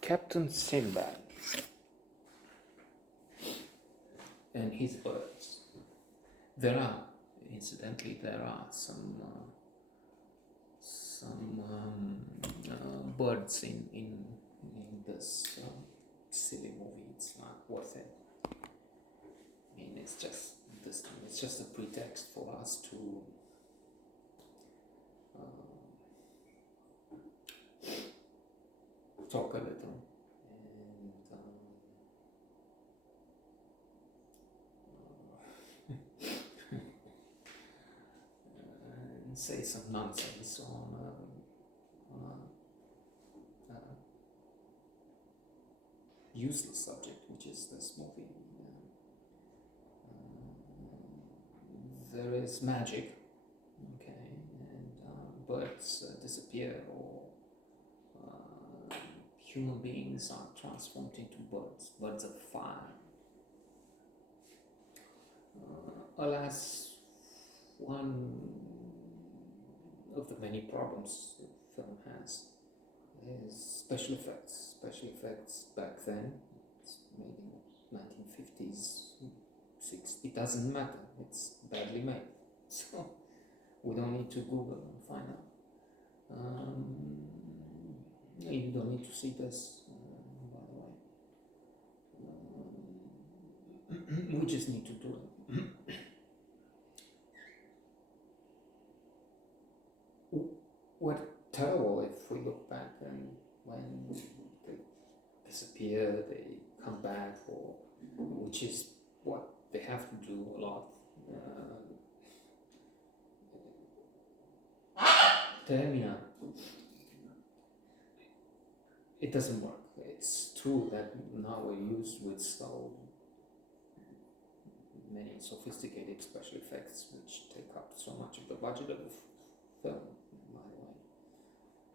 Captain Sindbad and his birds. Incidentally, there are some birds in this silly movie. It's not worth it. I mean, it's just this. It's just a pretext for us to talk a little and say some nonsense on a useless subject, which is this movie. There is magic, okay, and birds disappear, or human beings are transformed into birds of fire. Alas, one of the many problems the film has is special effects. Special effects back then, it's maybe 1950s, it doesn't matter, it's badly made. So we don't need to Google and find out. You don't need to see this, by the way. We just need to do it. What terrible if we look back and when they disappear, they come back, or which is what they have to do a lot. Termina. It doesn't work. It's true that now we're used with so many sophisticated special effects which take up so much of the budget of the film, by the way,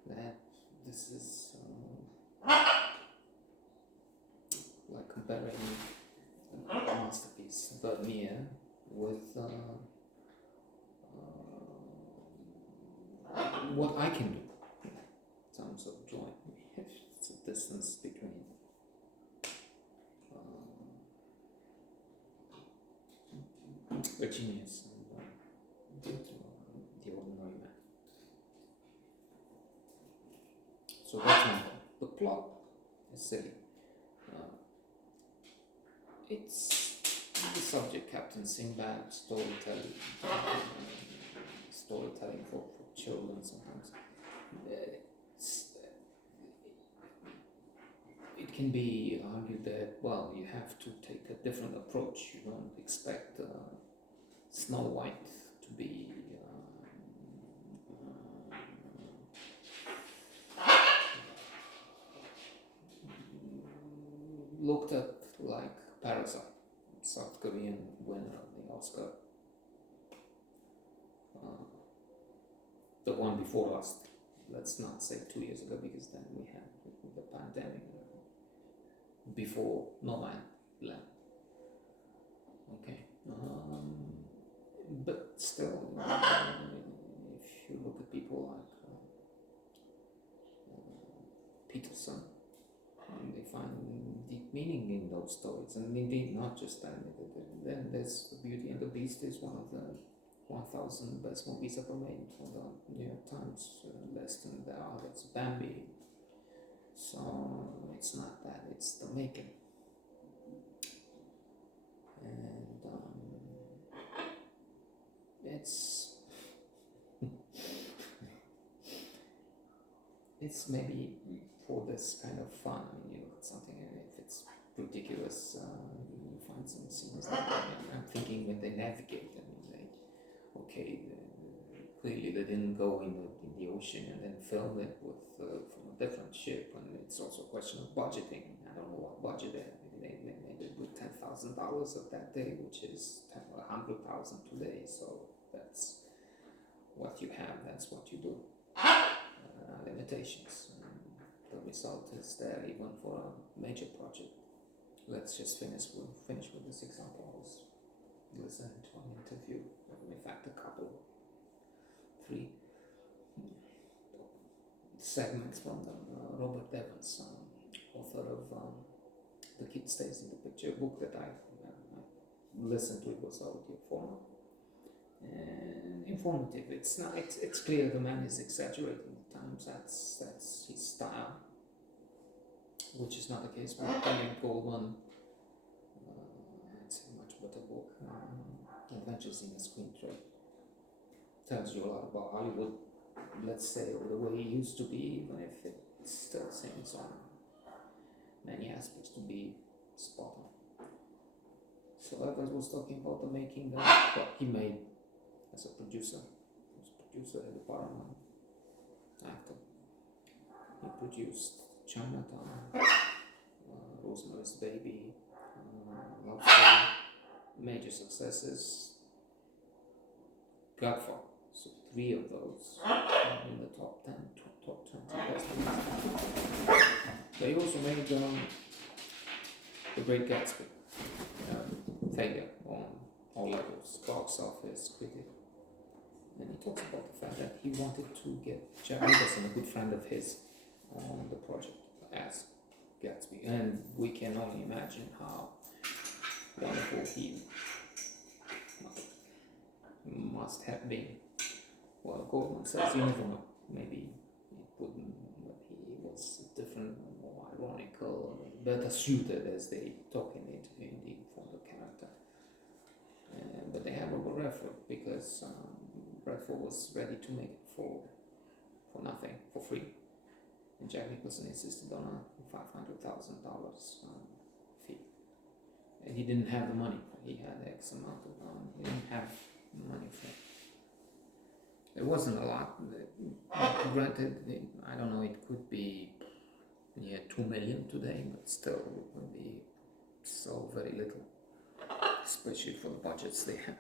that this is like comparing a masterpiece, Vermeer, with what I can do in terms of drawing. It's a distance between a genius and the ordinary man. So that's one thing. The plot is silly. It's the subject, Captain Sindbad, storytelling for children sometimes. It can be argued that, well, you have to take a different approach. You don't expect Snow White to be looked at like Parasite, South Korean winner of the Oscar. The one before last, let's not say 2 years ago, because then we had the pandemic. Before Nomadland. Okay. But still, if you look at people like Peterson, they find deep meaning in those stories, and indeed not just that. Then there's The Beauty and the Beast is one of the 1,000 best movies ever made for the New York Times list, and there are others, Bambi. So it's not that, it's the making. And it's it's maybe for this kind of fun. I mean, you look at something and if it's ridiculous, you find some scenes like that. I'm thinking when they navigate, I mean, clearly they didn't go in the ocean and then film it with from a different ship, and it's also a question of budgeting. I don't know what budget they made it with $10,000 of that day, which is 100,000 today. So that's what you have. That's what you do. Limitations. The result is there even for a major project. Let's just finish with this example. I was listening to an interview, in fact, a couple, 3 segments from them. Robert Evans author of The Kid Stays in the Picture, a book that I listened to. It was audio form and informative. It's not. It's clear the man is exaggerating at times. That's his style, which is not the case with William Goldman. It's a much better book. Adventures in a Screen Trade tells you a lot about Hollywood, let's say, or the way it used to be, even if it still seems on many aspects to be spot on. So Evans was talking about the making of what he made as a producer. He was a producer at the Paramount actor. He produced Chinatown, Rosemary's Baby, Love Story, major successes, Godfather. So 3 of those in the top 10, top 20 best movies. But he also made The Great Gatsby, failure on all levels, box office, critic. And he talks about the fact that he wanted to get Jack Nicholson, a good friend of his, on the project as Gatsby. And we can only imagine how wonderful he must have been. Well, Goldman says you never know. Maybe it wouldn't, but he was different, more ironical, better suited, as they talk in the interview, indeed, for the character. But they had Robert Redford because Redford was ready to make it for nothing, for free. And Jack Nicholson insisted on a $500,000 fee. And he didn't have the money. He had X amount of he didn't have money for it. It wasn't a lot. Granted, I don't know, it could be 2 million today, but still it would be so very little, especially for the budgets they had.